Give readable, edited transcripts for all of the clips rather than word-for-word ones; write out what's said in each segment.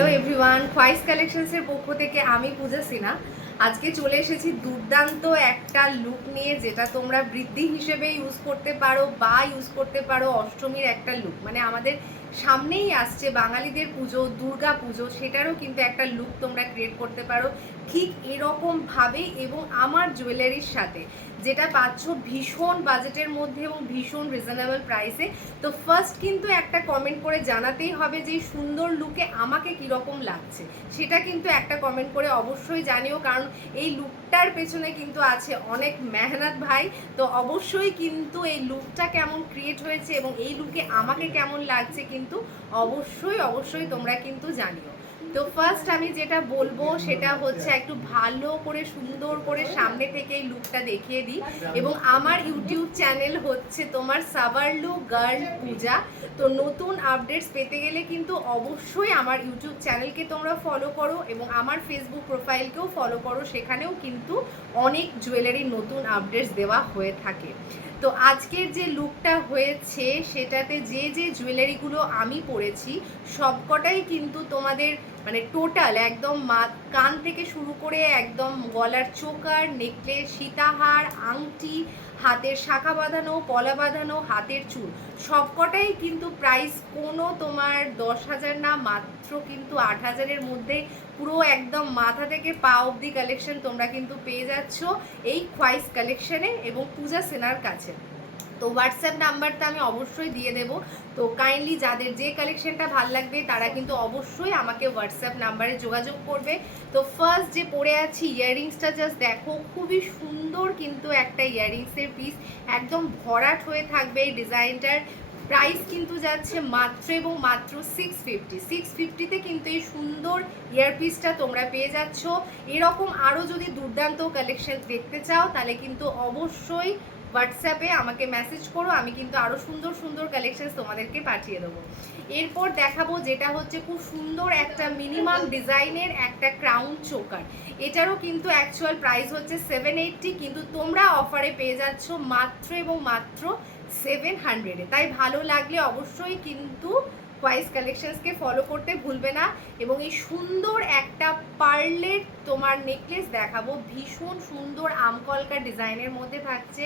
Hello everyone, খোয়াইস কালেকশনসের পক্ষ থেকে আমি পূজা সিনহা। আজকে চলে এসেছি দুর্দান্ত একটা লুক নিয়ে, যেটা তোমরা বৃদ্ধি হিসেবে ইউজ করতে পারো বা ইউজ করতে পারো অষ্টমীর একটা লুক। মানে আমাদের সামনেই আসছে বাঙালিদের পুজো, দুর্গা পুজো, সেটারও কিন্তু একটা লুক তোমরা ক্রিয়েট করতে পারো ঠিক এরকমভাবে এবং আমার জুয়েলারির সাথে, যেটা পাচ্ছ ভীষণ বাজেটের মধ্যে এবং ভীষণ রিজনেবল প্রাইসে। তো ফার্স্ট কিন্তু একটা কমেন্ট করে জানাতেই হবে যে সুন্দর লুকে আমাকে কীরকম লাগছে, সেটা কিন্তু একটা কমেন্ট করে অবশ্যই জানিও, কারণ এই লুকটার পেছনে কিন্তু আছে অনেক মেহনত ভাই। তো অবশ্যই কিন্তু এই লুকটা কেমন ক্রিয়েট হয়েছে এবং এই লুকে আমাকে কেমন লাগছে কিন্তু অবশ্যই তোমরা কিন্তু জানিও। তো ফার্স্ট আমি যেটা বলবো সেটা হচ্ছে একটু ভালো করে সুন্দর করে সামনে থেকে এই লুকটা দেখিয়ে দিই। এবং আমার ইউটিউব চ্যানেল হচ্ছে তোমার সাবারলু গার্ল পূজা। তো নতুন আপডেটস পেতে গেলে কিন্তু অবশ্যই আমার ইউটিউব চ্যানেলকে তোমরা ফলো করো এবং আমার ফেসবুক প্রোফাইলকেও ফলো করো, সেখানেও কিন্তু অনেক জুয়েলারির নতুন আপডেটস দেওয়া হয়ে থাকে। তো আজকের যে লুকটা হয়েছে সেটাতে যে যে জুয়েলারিগুলো আমি পরেছি সবকটাই কিন্তু তোমাদের মানে টোটাল একদম কান থেকে শুরু করে একদম গলার চোকার, নেকলেস, সীতাহার, আংটি, হাতের শাখা বাঁধানো, পলা বাঁধানো, হাতের চুল, সবকটাই কিন্তু প্রাইস কোনো তোমার 10,000 না, মাত্র কিন্তু 8,000-এর মধ্যে পুরো একদম মাথা থেকে পা অবধি কালেকশন তোমরা কিন্তু পেয়ে যাচ্ছ এই খোয়াইস কালেকশনে এবং পূজা সিনহার কাছে। তো হোয়াটসঅ্যাপ নাম্বারটা আমি অবশ্যই দিয়ে দেবো। তো কাইন্ডলি যাদের যে কালেকশনটা ভালো লাগবে তারা কিন্তু অবশ্যই আমাকে হোয়াটসঅ্যাপ নাম্বারে যোগাযোগ করবে। তো ফার্স্ট যে পরে আছি ইয়াররিংসটা জাস্ট দেখো, খুবই সুন্দর কিন্তু একটা ইয়াররিংসের পিস, একদম ভরাট হয়ে থাকবে এই ডিজাইনটার। প্রাইস কিন্তু যাচ্ছে মাত্র এবং মাত্র 650 কিন্তু এই সুন্দর ইয়ারপিসটা তোমরা পেয়ে যাচ্ছ। এরকম আরও যদি দুর্দান্ত কালেকশন দেখতে চাও তাহলে কিন্তু অবশ্যই হোয়াটসঅ্যাপে আমাকে মেসেজ করো, আমি কিন্তু আরও সুন্দর সুন্দর কালেকশানস তোমাদেরকে পাঠিয়ে দেবো। এরপর দেখাবো যেটা হচ্ছে খুব সুন্দর একটা মিনিমাম ডিজাইনের একটা ক্রাউন চোকার। এটারও কিন্তু অ্যাকচুয়াল প্রাইস হচ্ছে 780, কিন্তু তোমরা অফারে পেয়ে যাচ্ছ মাত্র এবং মাত্র 700-এ। তাই ভালো লাগলে অবশ্যই কিন্তু খোয়াইস কালেকশনসকে ফলো করতে ভুলবে না। এবং এই সুন্দর একটা পার্লের তোমার নেকলেস দেখাবো, ভীষণ সুন্দর আমকলকা ডিজাইনের মধ্যে থাকছে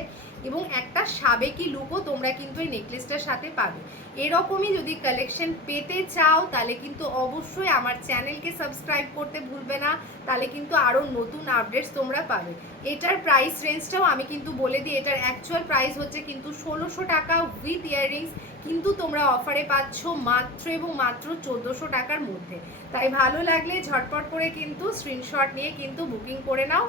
এবং একটা সাবেকি লুকও তোমরা কিন্তু এই নেকলেসটার সাথে পাবে। এরকমই যদি কালেকশন পেতে চাও তাহলে কিন্তু অবশ্যই আমার চ্যানেলকে সাবস্ক্রাইব করতে ভুলবে না, তাহলে কিন্তু আরও নতুন আপডেটস তোমরা পাবে। এটার প্রাইস রেঞ্জটাও আমি কিন্তু বলে দিই, এটার অ্যাকচুয়াল প্রাইস হচ্ছে কিন্তু 1600 টাকা উইথ ইয়াররিংস, কিন্তু তোমরা অফারে পাচ্ছ মাত্র এবং মাত্র 1400 টাকার মধ্যে। তাই ভালো লাগলে ঝটপট করে কিন্তু স্ক্রিনশট নিয়ে কিন্তু বুকিং করে নাও।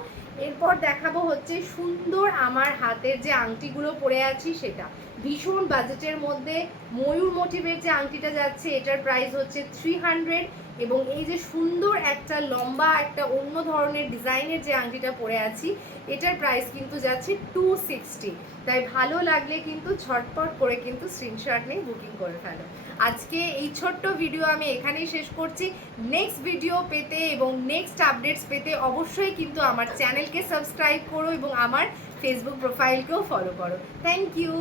এরপর দেখাবো হচ্ছে সুন্দর আমার হাতের যে আংটিগুলো পরে আছি সেটা ভীষণ বাজেটের মধ্যে। ময়ূর মোটিভের যে আংটিটা যাচ্ছে এটার প্রাইস হচ্ছে 300, এবং এই যে সুন্দর একটা লম্বা একটা অন্য ধরনের ডিজাইনের যে আংটিটা পরে আছি এটার প্রাইস কিন্তু যাচ্ছে 260। তাই ভালো লাগলে কিন্তু ঝটপট করে কিন্তু স্ক্রিনশট নিয়ে বুকিং করে ফেলো। আজকে এই ছোট্ট ভিডিও আমি এখানেই শেষ করছি। নেক্সট ভিডিও পেতে এবং নেক্সট আপডেটস পেতে অবশ্যই কিন্তু আমার চ্যানেলকে সাবস্ক্রাইব করো এবং আমার ফেসবুক প্রোফাইলকেও ফলো করো। Thank you.